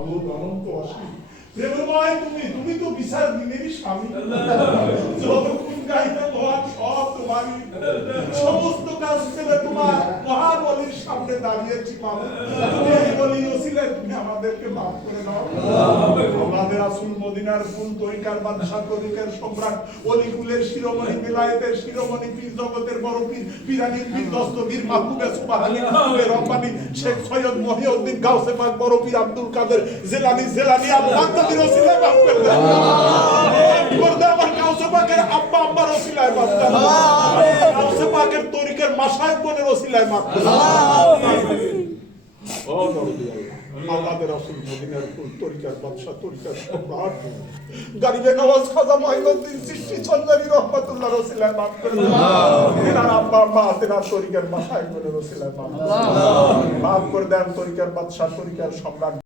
মাবুদ অনন্ত অসীম প্রেমময় তুমি তো বিচার দিনেরই স্বামী যত গুণ গাইতে মহান সব তোমারই সমস্ত কাজ ছেড়ে তোমার মহান অলির সামনে দাঁড়িয়েছি মাবুদ তুমি এই অলির ওসিলায় তুমি আমাদেরকে মাফ করে দাও আমাদের রাসূল মদিনার ফুল তরিকার বাদশা তরিকার সম্রাট অলিকুলের শিরোমণি বেলায়েতের শিরোমণি পীর জগতের বড় পীর পীরানির পীর দস্তগীর মাহবুবে সুবহানী মাহবুবে রব্বানী শেখ সৈয়দ মহিউদ্দিন গাউসে পাক বড় পীর আব্দুল কাদের জিলানী আল্লাহ নবীর ওসিলায় মাফ করে দাও করে দাও আমার গাউসে পাকের আব্বা আম্মার ওসিলায় মাফ করে দাও গাউসে পাকের তরিকার মাশায়েখগণের ওসিলায় মাফ করে দাও ও নবী আমাদের রাসূল মদিনার ফুল তরিকার বাদশা তরিকার সম্রাট গরিবে নওয়াজ খাজা মাইনুদ্দিন চিশতি চন্দানী রহমাতুল্লাহ রসিলায় মাফ করে দাও তেনার আব্বা আম্মা তেনার তরিকার মাশায়েখগণের ওসিলায় মাফ করে দেন তরিকার বাদশা তরিকার সম্রাট